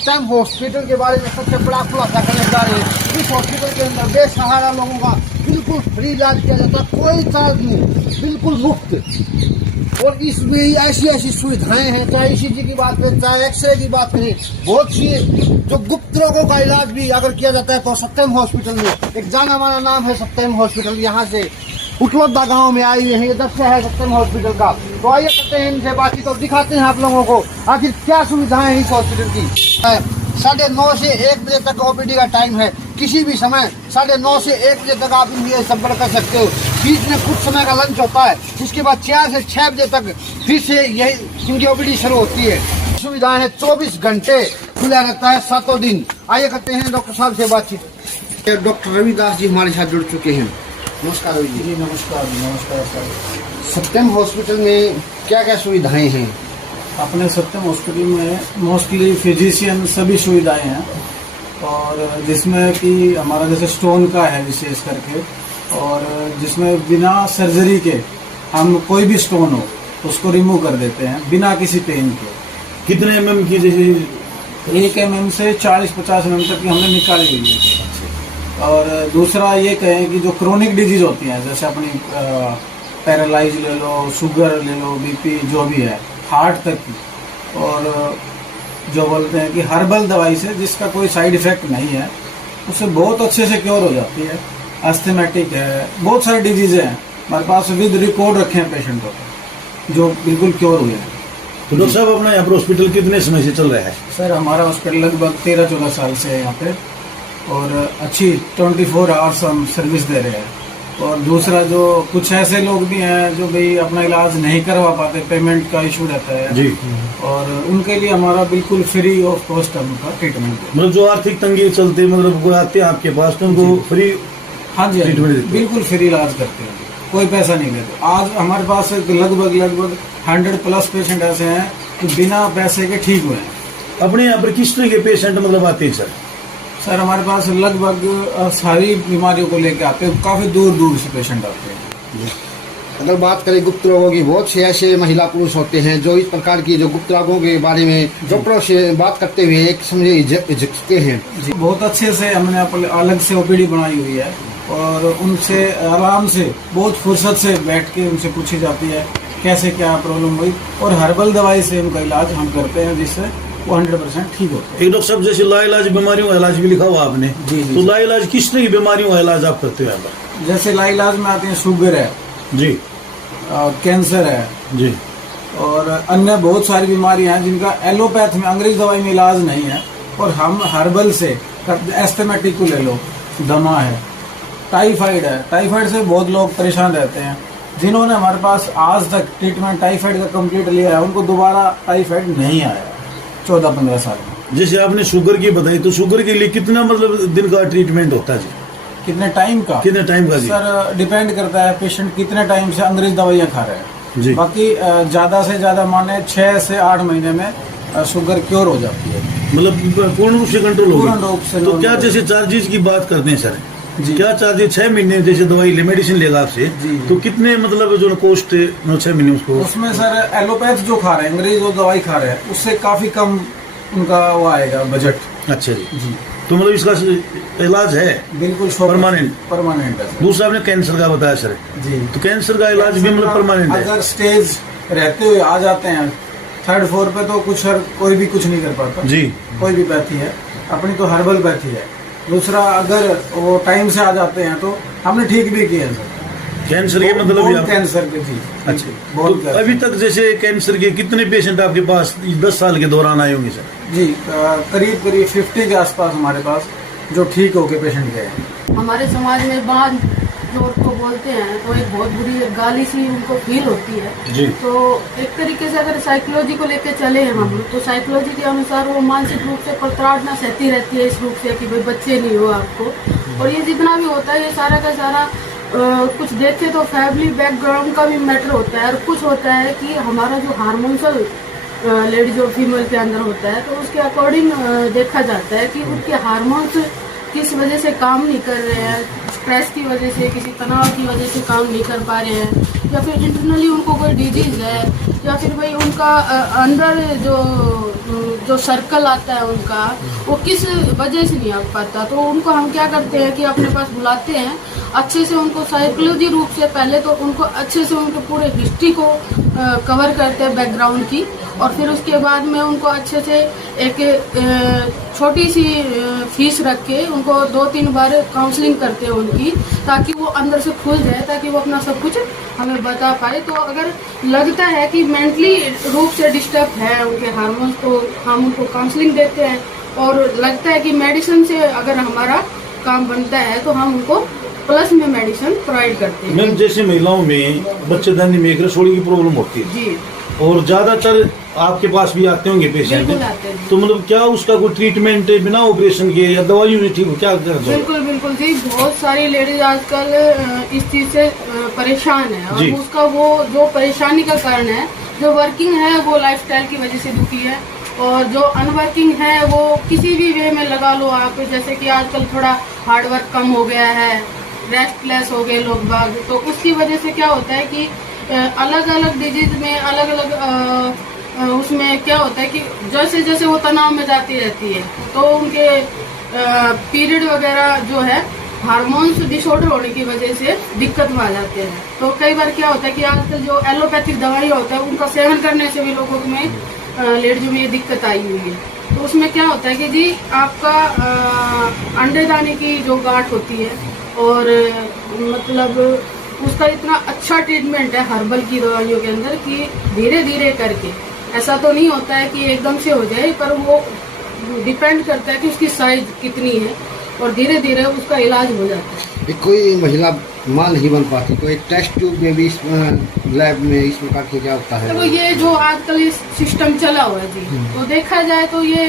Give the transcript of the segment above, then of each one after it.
सत्यम hospital के बारे में सबसे बड़ा खुलासा करने जा रहे हैं। इस हॉस्पिटल के अंदर बेसहारा लोगों का बिल्कुल फ्री इलाज किया जाता है, कोई चार्ज नहीं, बिल्कुल मुफ्त। और इसमें ऐसी ऐसी सुविधाएं हैं, चाहे ईसीजी की बात करें, चाहे एक्सरे की बात करें, बहुत सी जो गुप्त रोगों का इलाज भी अगर किया जाता है तो सत्यम हॉस्पिटल में एक जाना माना नाम है सत्यम हॉस्पिटल। यहाँ से उठलोदा गांव में आई है, इधर से है सत्यम हॉस्पिटल का। तो आइए करते हैं इनसे बातचीत और दिखाते हैं आप लोगों को आखिर क्या सुविधाएं हैं इस हॉस्पिटल की। 9:30 से 1 बजे तक ओपीडी का टाइम है, किसी भी समय 9:30 से 1 बजे तक आप इनसे संपर्क कर सकते हो। बीच में कुछ समय का लंच होता है, इसके बाद 4 से 6 बजे तक फिर से यही इनकी ओपीडी शुरू होती है। सुविधाएं हैं, 24 घंटे खुला रहता है, 7 दिन। आइए करते हैं डॉक्टर साहब से बातचीत। डॉक्टर रविदास जी हमारे साथ जुड़ चुके हैं। नमस्कार रवि जी। नमस्कार सर। सत्यम हॉस्पिटल में क्या क्या सुविधाएं हैं? अपने सत्यम हॉस्पिटल में मोस्टली फिजिशियन सभी सुविधाएं हैं, और जिसमें कि हमारा जैसे स्टोन का है विशेष करके, और जिसमें बिना सर्जरी के हम कोई भी स्टोन हो उसको रिमूव कर देते हैं बिना किसी पेन के। कितने mm की? जैसे 1 mm से 40-50 mm तक की हमने निकाली हुई है। और दूसरा ये कहें कि जो क्रोनिक डिजीज होती हैं, जैसे अपनी पैरालाइज ले लो, शुगर ले लो, बीपी जो भी है, हार्ट तक की, और जो बोलते हैं कि हर्बल दवाई से जिसका कोई साइड इफेक्ट नहीं है, उससे बहुत अच्छे से क्योर हो जाती है। एस्थमेटिक है, बहुत सारी डिजीजें हैं हमारे पास, विद रिकॉर्ड रखे हैं पेशेंटों को जो बिल्कुल क्योर हुए हैं। तो डॉक्टर साहब अपना यहाँ पर हॉस्पिटल कितने समय से चल रहा है? सर हमारा हॉस्पिटल लगभग 13-14 साल से है यहाँ पे, और अच्छी 24 आवर्स हम सर्विस दे रहे हैं। और दूसरा, जो कुछ ऐसे लोग भी हैं जो भाई अपना इलाज नहीं करवा पाते, पेमेंट का इशू रहता है जी, और उनके लिए हमारा बिल्कुल फ्री ऑफ कॉस्ट उनका ट्रीटमेंट है। मतलब जो आर्थिक तंगी चलती, मतलब कोई आते हैं आपके पास तो उनको फ्री? हाँ जी, ट्रीटमेंट देते हैं? बिल्कुल फ्री इलाज करते हैं, कोई पैसा नहीं लेते। आज हमारे पास लगभग 100+ पेशेंट ऐसे हैं जो बिना पैसे के ठीक हुए हैं। अपने यहाँ पर किस तरह के पेशेंट मतलब आते हैं सर हमारे पास लगभग सारी बीमारियों को लेकर आते हैं, काफी दूर दूर से पेशेंट आते हैं। अगर बात करें गुप्त रोगों की, बहुत से ऐसे महिला पुरुष होते हैं जो इस प्रकार की जो गुप्त रोगों के बारे में डॉक्टरों से बात करते हुए एक समझे झिझकते हैं। जी, बहुत अच्छे से हमने अलग से ओपीडी बनाई हुई है, और उनसे आराम से बहुत फुर्सत से बैठ के उनसे पूछी जाती है कैसे क्या प्रॉब्लम हुई, और हर्बल दवाई से उनका इलाज हम करते हैं जिससे वो 100% ठीक होते हैं। एक डॉक्टर साहब जैसे लाइलाज बीमारियों का इलाज भी लिखा हुआ आपने, जी, जी, तो लाइलाज किस तरह की बीमारियों का इलाज आप करते हो यहाँ पर? जैसे लाइलाज में आते हैं शुगर है जी, कैंसर है जी, और अन्य बहुत सारी बीमारियां हैं जिनका एलोपैथ में, अंग्रेज दवाई में इलाज नहीं है, और हम हर्बल से एस्थमेटिक को ले लो, दमा है, टाइफाइड है। टाइफाइड से बहुत लोग परेशान रहते हैं, जिन्होंने हमारे पास आज तक ट्रीटमेंट टाइफाइड का कंप्लीट लिया है उनको दोबारा टाइफाइड नहीं आया 14-15 साल में। जैसे आपने शुगर की बताई, तो शुगर के लिए कितना मतलब दिन का ट्रीटमेंट होता है जी? कितने टाइम का? कितने टाइम का जी? सर डिपेंड करता है पेशेंट कितने टाइम से अंग्रेज दवाइयाँ खा रहे हैं जी। बाकी ज्यादा से ज्यादा माने 6 से 8 महीने में शुगर क्योर हो जाती है, मतलब पूर्ण रूप से कंट्रोल होगा। पूर्ण रूप से। तो क्या जैसे चार्जेस की बात करते हैं सर, जी, क्या चार्जेस 6 महीने जैसे दवाई मेडिसिन लेगा आपसे, जी, तो कितने मतलब जो कॉस्ट 6 महीने उसको? उसमें सर एलोपैथ जो खा रहे हैं, अंग्रेज जो दवाई खा रहे हैं, उससे काफी कम उनका वो आएगा बजट। अच्छा जी, जी, तो मतलब इसका इलाज है बिल्कुल परमानेंट है। दूसरा आपने कैंसर का बताया सर, जी, तो कैंसर का इलाज भी मतलब परमानेंट है? अगर स्टेज रहते हुए आ जाते हैं 3rd फ्लोर पे तो कुछ सर कोई भी कुछ नहीं कर पाता जी, कोई भी पैथी है अपनी तो हर्बल पैथी है। दूसरा, अगर वो टाइम से आ जाते हैं तो हमने ठीक भी किया सर कैंसर के मतलब कैंसर के थी। अच्छा, बहुत तो अभी तक जैसे कैंसर के कितने पेशेंट आपके पास 10 साल के दौरान आए होंगे सर? जी, करीब 50 के आसपास हमारे पास जो ठीक होके पेशेंट गए हैं। हमारे समाज में बाहर जो उसको बोलते हैं तो एक बहुत बुरी गाली सी उनको फील होती है जी। तो एक तरीके से अगर साइकोलॉजी को लेकर चले हैं हम लोग, तो साइकोलॉजी के अनुसार वो मानसिक रूप से प्रताड़ना सहती रहती है इस रूप से कि भाई बच्चे नहीं हो आपको। और ये जितना भी होता है ये सारा का सारा कुछ देखे तो फैमिली बैकग्राउंड का भी मैटर होता है, और कुछ होता है कि हमारा जो हार्मोनल लेडीज और फीमेल के अंदर होता है तो उसके अकॉर्डिंग देखा जाता है कि उनके हार्मोन्स किस वजह से काम नहीं कर रहे हैं। स्ट्रेस की वजह से, किसी तनाव की वजह से काम नहीं कर पा रहे हैं, या फिर इंटरनली उनको कोई डिजीज़ है, या फिर भाई उनका अंदर जो सर्कल आता है उनका, वो किस वजह से नहीं आ पाता, तो उनको हम क्या करते हैं कि अपने पास बुलाते हैं, अच्छे से उनको साइकोलॉजी रूप से पहले तो उनको अच्छे से उनके पूरे हिस्ट्री को कवर करते हैं बैकग्राउंड की, और फिर उसके बाद में उनको अच्छे से एक छोटी सी फीस रख के उनको 2-3 बार काउंसलिंग करते हैं उनकी, ताकि वो अंदर से खुल जाए, ताकि वो अपना सब कुछ हमें बता पाए। तो अगर लगता है कि मेंटली रूप से डिस्टर्ब है उनके हार्मोन्स, तो हम उनको काउंसलिंग देते हैं, और लगता है कि मेडिसिन से अगर हमारा काम बनता है तो हम उनको प्लस में मेडिसिन प्रोवाइड करते हैं। मैम जैसे महिलाओं में बच्चेदानी में रसोड़ी की प्रॉब्लम होती है जी, और ज्यादातर आपके पास भी आते होंगे पेशेंट, बिल्कुल आते हैं। तो मतलब क्या उसका कोई ट्रीटमेंट बिना ऑपरेशन के या दवाइयों में ठीक हो, क्या करना चाहिए? बिल्कुल बिल्कुल जी, बहुत सारी लेडीज आजकल इस चीज से परेशान है, जी। और उसका वो जो परेशानी का कारण है, जो वर्किंग है वो लाइफस्टाइल की वजह से दुखी है, और जो अनवर्किंग है वो किसी भी वे में लगा लो आप, जैसे कि आजकल थोड़ा हार्डवर्क कम हो गया है, रेस्टलेस हो गए लोग बाग, तो उसकी वजह से क्या होता है कि अलग अलग डिजीज में अलग अलग उसमें क्या होता है कि जैसे जैसे वो तनाव में जाती रहती है, तो उनके पीरियड वगैरह जो है हार्मोन्स डिसऑर्डर होने की वजह से दिक्कत में आ जाते हैं। तो कई बार क्या होता है कि आजकल जो एलोपैथिक दवाई होता है उनका सेवन करने से भी लोगों में लेडीज में ये दिक्कत आई हुई है। तो उसमें क्या होता है कि जी आपका अंडेदाने की जो गांठ होती है, और मतलब उसका इतना अच्छा ट्रीटमेंट है हर्बल की दवाइयों के अंदर कि धीरे धीरे करके, ऐसा तो नहीं होता है कि एकदम से हो जाए, पर वो डिपेंड करता है कि उसकी साइज कितनी है, और धीरे धीरे उसका इलाज हो जाता है। कोई महिला माँ नहीं बन पाती तो एक टेस्ट ट्यूब में भी इस लैब में इस प्रकार की क्या होता है? तो ये जो आजकल ये सिस्टम चला हुआ है जी, तो देखा जाए तो ये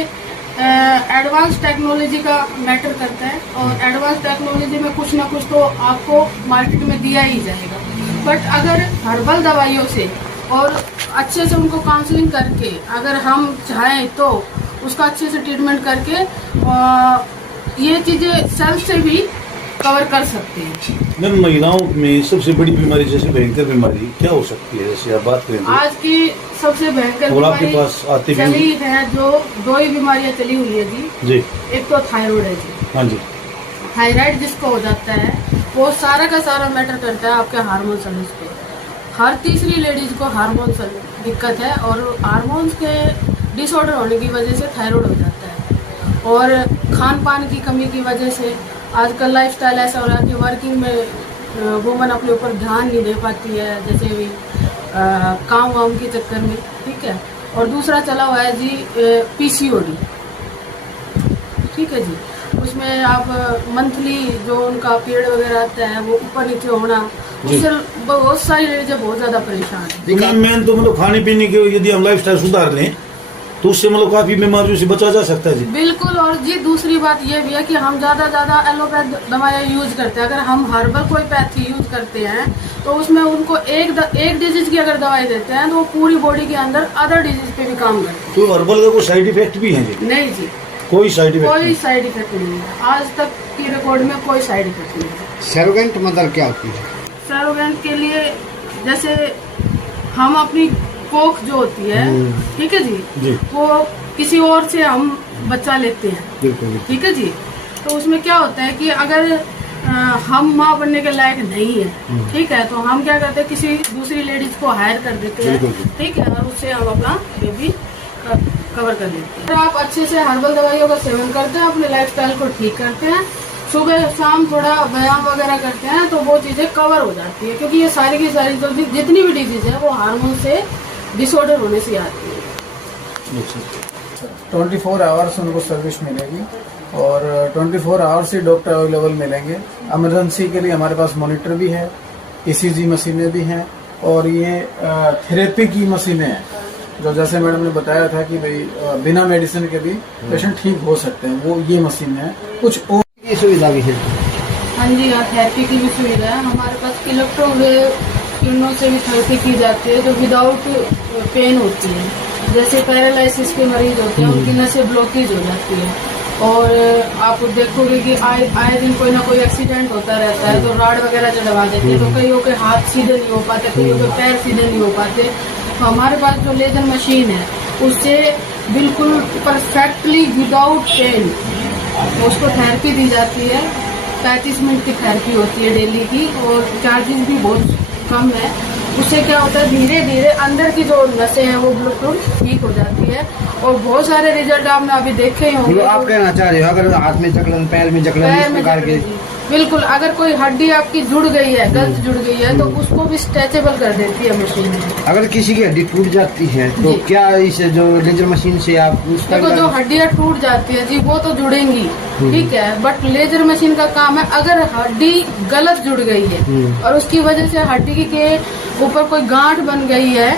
एडवांस टेक्नोलॉजी का मैटर करता है, और एडवांस टेक्नोलॉजी में कुछ ना कुछ तो आपको मार्केट में दिया ही जाएगा, बट अगर हर्बल दवाइयों से और अच्छे से उनको काउंसलिंग करके अगर हम चाहें तो उसका अच्छे से ट्रीटमेंट करके ये चीज़ें सेल्फ से भी कवर कर सकते हैं। मैम महिलाओं में सबसे बड़ी बीमारी जैसे भयंकर बीमारी क्या हो सकती है, जैसे आप बात करें तो? आज की सबसे भयंकर और आपके बीमारी पास आती भी चली है, जो 2 ही बीमारियां चली हुई है जी। एक तो थायराइड है जी। हाँ जी। थायराइड जिसको हो जाता है वो सारा का सारा मैटर करता है आपके हार्मोन सर्विस पे। हर तीसरी लेडीज को हार्मोन दिक्कत है, और हार्मोन्स के डिसऑर्डर होने की वजह से थायराइड हो जाता है, और खान पान की कमी की वजह से आजकल लाइफस्टाइल ऐसा हो रहा है कि वर्किंग में वुमन अपने ऊपर ध्यान नहीं दे पाती है, जैसे भी काम वाम के चक्कर में, ठीक है। और दूसरा चला हुआ है जी पीसीओडी, ठीक है जी, उसमें आप मंथली जो उनका पीरियड वगैरह आता है वो ऊपर नीचे होना, उससे बहुत सारी लेडीज बहुत ज़्यादा परेशान है। मेन तो मतलब खाने पीने के यदि हम लाइफस्टाइल सुधार लें तो उससे मतलब काफी बीमारियों से बचा जा सकता है जी। बिल्कुल। और जी दूसरी बात ये भी है कि हम ज़्यादा एलोपैथ दवाइयाँ यूज करते हैं, अगर हम हर्बल कोई पैथी यूज करते हैं तो उसमें उनको एक डिजीज की अगर दवाई देते हैं तो वो पूरी बॉडी के अंदर अदर डिजीज पे भी काम करते हैं। तो हर्बल का कोई साइड इफेक्ट भी है जी? नहीं जी, कोई साइड इफेक्ट कोई साइड इफेक्ट नहीं है, आज तक की रिकॉर्ड में कोई साइड इफेक्ट नहीं है। सरोगेंट मदर क्या होती है? सरोगेंट के लिए जैसे हम अपनी कोख जो होती है, ठीक है जी, वो किसी और से हम बच्चा लेते हैं, बिल्कुल, ठीक है जी। तो उसमें क्या होता है कि अगर हम माँ बनने के लायक नहीं है, ठीक है, तो हम क्या करते हैं किसी दूसरी लेडीज को हायर कर देते हैं, ठीक है, और उससे हम अपना बेबी कवर कर लेते हैं। तो आप अच्छे से हर्बल दवाइयों का सेवन करते हैं, अपने लाइफस्टाइल को ठीक करते हैं, सुबह शाम थोड़ा व्यायाम वगैरह करते हैं, तो वो चीज़ें कवर हो जाती है, क्योंकि ये सारी की सारी जो जितनी भी डिजीज है वो हार्मोन से डिसऑर्डर होने से आती है। 24 आवर्स उनको सर्विस मिलेगी, और 24 आवर्स ही डॉक्टर अवेलेबल मिलेंगे। इमरजेंसी के लिए हमारे पास मॉनिटर भी है, ECG मशीनें भी हैं, और ये थेरेपी की मशीनें हैं, जो जैसे मैडम ने बताया था कि भाई बिना मेडिसिन के भी पेशेंट ठीक हो सकते हैं, वो ये मशीन है। कुछ और की सुविधा भी है? हाँ जी, हाँ, थेरेपी की भी सुविधा है हमारे पास। इलेक्ट्रोवेव किरणों से भी थेरेपी की जाती है, जो विदाउट पेन होती है। जैसे पैरालिसिस के मरीज होते हैं, उनकी नसें ब्लॉकेज हो जाती है, और आप देखोगे कि आए दिन कोई ना कोई एक्सीडेंट होता रहता है, तो राड वगैरह चढ़वा देते हैं, तो कईयों के हाथ सीधे नहीं हो पाते, कईयों के पैर सीधे नहीं हो पाते। तो हमारे पास जो लेजर मशीन है उससे बिल्कुल परफेक्टली विदाउट पेन उसको थेरेपी दी जाती है। 35 मिनट की थेरेपी होती है डेली की, और चार्जेस भी बहुत कम है। उससे क्या होता है, धीरे धीरे अंदर की जो नसें हैं वो बिल्कुल ठीक हो जाती है, और बहुत सारे रिजल्ट आपने अभी देखे ही होंगे। आप कहना चाह रहे हो अगर हाथ में जकड़न, पैर में जकड़न, इस प्रकार के बिल्कुल, अगर कोई हड्डी आपकी जुड़ गई है, गलत जुड़ गई है, तो उसको भी स्ट्रेचेबल कर देती है मशीन। अगर किसी की हड्डी टूट जाती है तो क्या इस जो लेजर मशीन से आप उसका देखो, जो हड्डियां टूट जाती है जी वो तो जुड़ेंगी, ठीक है, बट लेजर मशीन का काम है अगर हड्डी गलत जुड़ गई है और उसकी वजह से हड्डी के ऊपर कोई गांठ बन गई है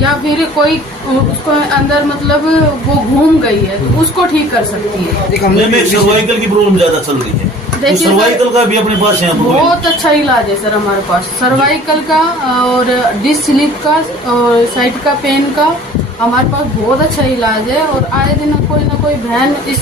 या फिर कोई उसको अंदर मतलब वो घूम गई है, तो उसको ठीक कर सकती है। सर्वाइकल की प्रॉब्लम ज्यादा चल रही है, तो सर्वाइकल का भी अपने पास है। बहुत अच्छा इलाज है सर हमारे पास, सर्वाइकल का और डिस्क स्लिप का और साइड का पेन का हमारे पास बहुत अच्छा इलाज है। और आए दिन कोई ना कोई बहन इस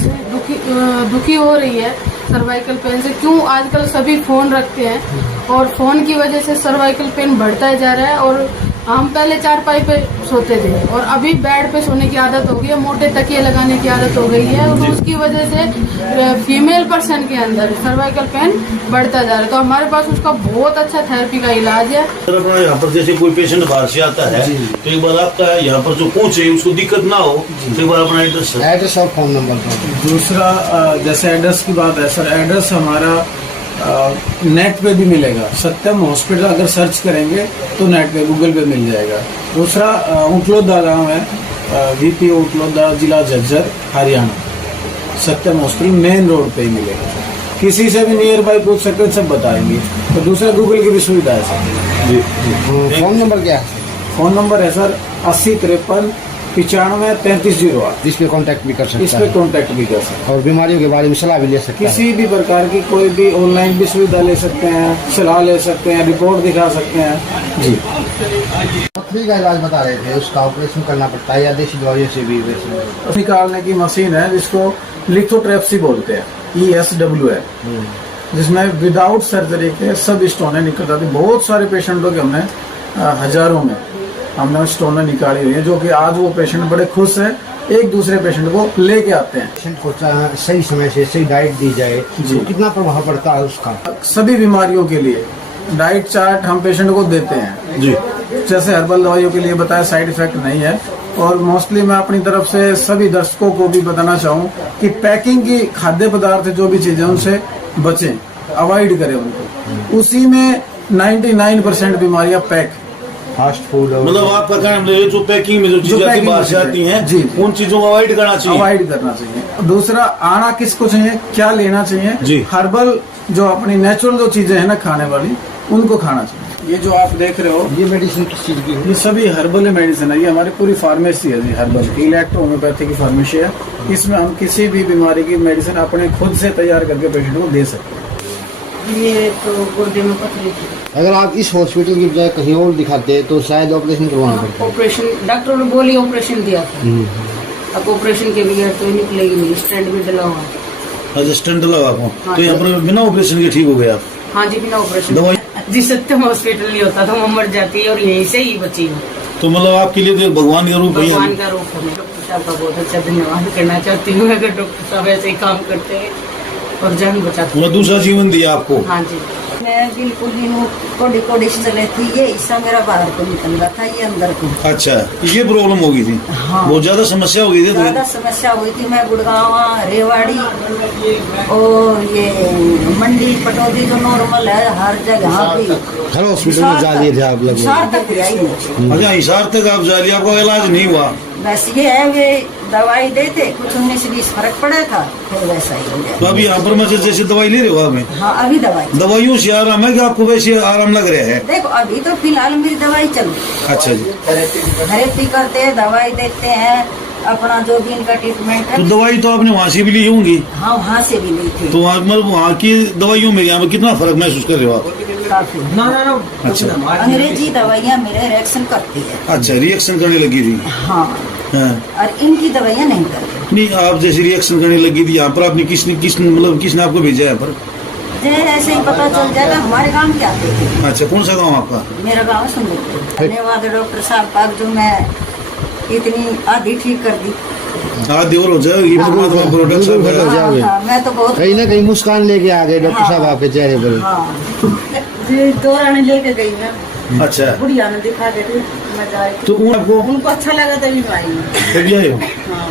दुखी हो रही है सर्वाइकल पेन से। क्यों, आजकल सभी फोन रखते हैं और फोन की वजह से सर्वाइकल पेन बढ़ता जा रहा है। और हम पहले चारपाई पे सोते थे और अभी बेड पे सोने की आदत हो गई है, मोटे तकिए लगाने की आदत हो गई है, और उसकी वजह से फीमेल पर्सन के अंदर सर्वाइकल पेन बढ़ता जा रहा है। तो हमारे पास उसका बहुत अच्छा थेरेपी का इलाज है। सर अपना यहाँ पर जैसे कोई पेशेंट बाहर से आता है तो एक बार आपका यहाँ पर जो पहुंचे उसको दिक्कत ना हो, तो एक बार अपना एड्रेस और फोन नंबर। दूसरा जैसे एड्रेस की बात है सर, एड्रेस हमारा नेट पे भी मिलेगा। सत्यम हॉस्पिटल अगर सर्च करेंगे तो नेट पे गूगल पे मिल जाएगा। दूसरा उटलोदा गांव है, VP उटलोदा, जिला झज्जर, हरियाणा। सत्यम हॉस्पिटल मेन रोड पे ही मिलेगा। किसी से भी नियर बाय पूछ सकते हैं, सब बताएंगे। तो दूसरा गूगल की भी सुविधा है सर। जी। फोन नंबर क्या है? फोन नंबर है सर 8053 95 3308। इस पे कांटेक्ट भी कर सकते हैं। इस पे कांटेक्ट भी कर सकते हैं और बीमारियों के बारे में सलाह भी ले सकते हैं। किसी भी प्रकार की कोई भी ऑनलाइन भी सुविधा ले सकते हैं, सलाह ले सकते हैं, रिपोर्ट दिखा सकते हैं जी। पथरी का इलाज बता रहे थे, उसका ऑपरेशन करना पड़ता है या देसी दवाइयों से भी? निकालने की मशीन है जिसको लिथोट्रिप्सी बोलते हैं, ESW है, जिसमें विदाउट सर्जरी के सब स्टोनें निकल जाती। बहुत सारे पेशेंटों के हमने हजारों में हमने स्टोनें निकाली हुई है, जो कि आज वो पेशेंट बड़े खुश है, एक दूसरे पेशेंट को लेके आते हैं। पेशेंट को सही समय से सही डाइट दी जाए तो कितना प्रभाव पड़ता है उसका? सभी बीमारियों के लिए डाइट चार्ट हम पेशेंट को देते हैं जी। जैसे हर्बल दवाइयों के लिए बताया, साइड इफेक्ट नहीं है। और मोस्टली मैं अपनी तरफ से सभी दर्शकों को भी बताना चाहूँ कि पैकिंग की खाद्य पदार्थ जो भी चीजें उनसे बचें, अवॉइड करें उनको। उसी में 99% बीमारियां पैक, फास्ट फूड, मतलब आपका कहना है जो पैकिंग में जो चीजें बाहर से आती हैं जी, उन चीजों को अवॉइड करना चाहिए। अवॉइड करना चाहिए। दूसरा, आना किसको चाहिए, क्या लेना चाहिए जी। हर्बल जो अपनी नेचुरल जो चीजें हैं ना खाने वाली, उनको खाना चाहिए। ये जो आप देख रहे हो, ये मेडिसिन किस चीज की है? ये सभी हर्बल मेडिसिन है। ये हमारी पूरी फार्मेसी है जी, हर्बल की इलेक्ट्रो होम्योपैथी की फार्मेसी है। इसमें हम किसी भी बीमारी की मेडिसिन अपने खुद से तैयार करके पेशेंट को दे सकते हैं। ये तो गुर्दे में पथरी थी। अगर आप इस हॉस्पिटल की बजाय कहीं और दिखाते तो शायद ऑपरेशन करवाना पड़ता। ऑपरेशन डॉक्टर ने बोली ऑपरेशन दिया था, अब ऑपरेशन के बगैर तो निकलेगी नहीं, स्टैंड भी डला हुआ है। अच्छा, स्टंट लगा आपको, हाँ, तो यहाँ पर बिना ऑपरेशन के ठीक हो गया आप? हाँ जी, बिना ऑपरेशन। दवाई जी सत्यम हॉस्पिटल नहीं होता तो वो मर जाती है और यहीं से ही बची हूँ। तो मतलब आपके लिए तो भगवान का रूप है। भगवान का रूप है। डॉक्टर साहब का बहुत अच्छा धन्यवाद करना चाहती हूँ, अगर डॉक्टर साहब ऐसे ही काम करते हैं और जान बचाते मतलब दूसरा जीवन दिया आपको। हाँ जी। मैं बिल्कुल ही कोडी कोडी से चले थी, ये हिस्सा मेरा बाहर को निकल रहा था, ये अंदर को। अच्छा, ये प्रॉब्लम हो गई थी? हाँ, बहुत ज्यादा समस्या हो गई थी। ज्यादा समस्या हुई थी। मैं गुड़गांव, रेवाड़ी और ये मंडी पटौदी जो नॉर्मल है हर जगह पे हर हॉस्पिटल में जा लिए थे आप लोग? हिसार तक आई मैं। अच्छा, हिसार तक आप जा लिया, आपका इलाज नहीं हुआ? बस ये है, वे दवाई देते, कुछ 19-20 फर्क पड़ा था, फिर वैसा ही हो तो गया। अभी यहाँ पर मैं जैसे दवाई ले रहे हो आप? हाँ, अभी दवाई दवाइयों से आराम है कि आपको वैसे आराम लग रहा है? देखो, अभी तो फिलहाल मेरी दवाई चल रही। अच्छा जी। थेरेपी करते हैं, दवाई देते हैं, अपना जो भी इनका ट्रीटमेंट है। तो दवाई तो आपने वहाँ से भी ली होंगी? हाँ, वहाँ से भी ली थी। तो मतलब वहाँ की दवाइयों में यहाँ पर कितना फर्क महसूस कर रहे हो आप? काफी। अच्छा, अंग्रेजी दवाइयाँ मेरे रिएक्शन करती है। अच्छा, रिएक्शन करने लगी थी? हाँ, हाँ। और इनकी दवाइयाँ नहीं करती। नहीं आप जैसे रिएक्शन करने लगी थी यहाँ पर आपने किसने आपको भेजा यहाँ पर? ऐसे ही पता चल जाएगा, हमारे गांव के आते थे। अच्छा, कौन सा गाँव आपका? मेरा गांव है सुंदरपुर। धन्यवाद डॉक्टर साहब का जो मैं इतनी आधी ठीक कर दी। आधी और हो जाएगी प्रोडक्ट सब बिल्कुल हो जाओगे। मैं तो बहुत कहीं ना कहीं मुस्कान लेके आ गए डॉक्टर साहब आपके चेहरे पर। हाँ जी, दौरान लेके गई मैं, अच्छा, बुढ़िया ने दिखा के मजा आई। तो आपको उनको अच्छा लगा तभी मैं आई। तभी आए हो? हाँ